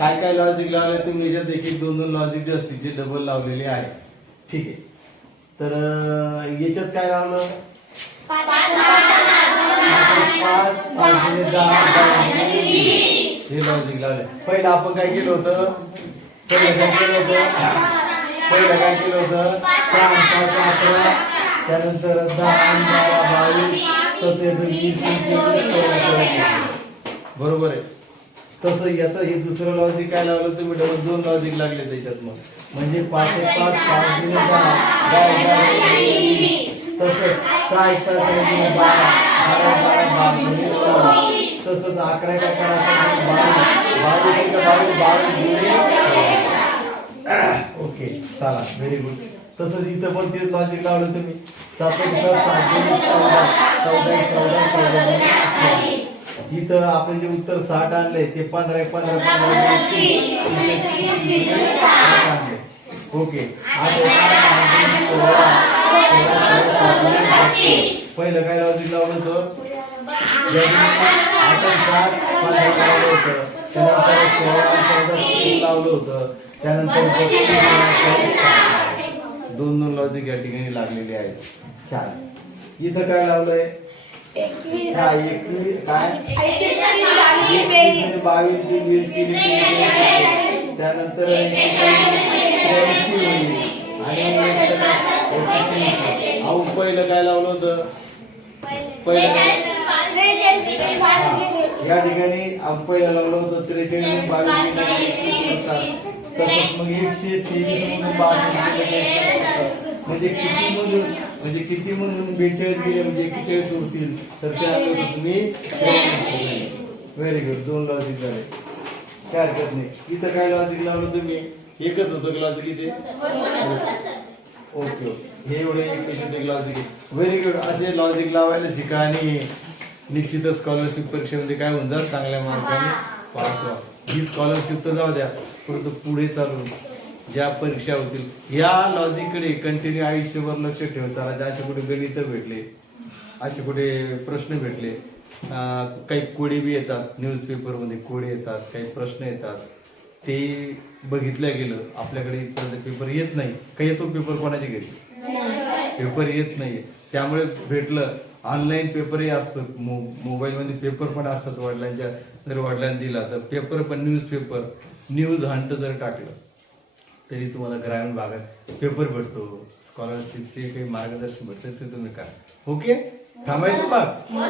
काय काय लॉजिक लावले तुम्ही याच्यात देखील दोन दोन लॉजिक जास्तीचे डबल लावलेले आहे ठीक आहे. तर याच्यात काय लावलं? पाच पाच दहा हे लॉजिक लावले पहिलं आपण काय केलं होतं? पहिलं काय केलं होतं? पहिलं काय केलं होतं? सहा पाच अकरा. त्यानंतर दहा बारा बावीस तसेच वीस बरोबर आहे. तसं येतं हे दुसरं लॉजिक काय लावलं तुम्ही डबल दोन लॉजिक लागले त्याच्यात मग म्हणजे पाच एक पाच पाच दहा वीस. तसंच सहा एक सहा सहा गुणिले बारा बारा बारा बारा गुणिले चोवीस. तसंच अकरा एक अकरा बावीस बावीस एक बावीस बावीस. ओके चला व्हेरी गुड तसंच इथं पण तेच लॉजिक लावलं तुम्ही सात एक सात सात चौदा चौदा एक चौदा. इथं आपण जे उत्तर साठ आणले ते पंधरा पंधरा पंधरा ओके. पहिलं काय लॉजिक लावलं होतं? सात. पंधरा लावलं होतं. त्यानंतर सोळा लावलं होतं. त्यानंतर. दोन दोन लॉजिक या ठिकाणी लागलेले आहेत छान. इथं काय लावलंय? हा एकवीस काय एकवीस बावीस. ची बेरीज केली की त्यानंतर त्र्याऐंशी होईल आणि अहो पहिलं काय लावलं होतं? पहिलं. या ठिकाणी पहिलं लावलं होतं त्रेचाळीस बावीस एकवीस असतात. तसंच मग एकशे तेवीस म्हणून बावीस. म्हणजे किती मधून म्हणजे किती मधून बेचाळीस गेले म्हणजे एकेचाळीस होतील तर ते आलं होतं तुम्ही व्हेरी गुड दोन लॉजिक झाले. काय हरकत नाही. इथं काय लॉजिक लावलं तुम्ही? एकच होतं लॉजिक इथे? ओके हे एवढे एक लॉजिक व्हेरी गुड असे लॉजिक लावायला शिका आणि निश्चितच स्कॉलरशिप परीक्षेमध्ये काय होऊन जात चांगल्या मार्काने पास व्हा. ही स्कॉलरशिप तर जाऊ द्या. परंतु पुढे चालून. ज्या परीक्षा होतील या लॉजिककडे कंटिन्यू आयुष्यभर लक्ष ठेव. चालायचं असे कुठे गणित भेटले असे कुठे प्रश्न भेटले काही कोडे बी येतात न्यूजपेपरमध्ये कोडे येतात काही प्रश्न येतात. ते बघितलं गेलं आपल्याकडे इथपर्यंत पेपर येत नाही. काही येतो पेपर कोणाच्या घरी? पेपर येत नाहीये. त्यामुळे भेटलं ऑनलाईन पेपरही असतो. मो मोबाईलमध्ये पेपर पण असतात वडिलांच्या जर वडिलांनी दिला तर पेपर पण न्यूज पेपर न्यूज हंट जर टाकलं तरी तुम्हाला ग्रामीण भागात पेपर भेटतो स्कॉलरशिपचे काही मार्गदर्शन भेटतं ते तुम्ही करा. ओके थांबायचं मग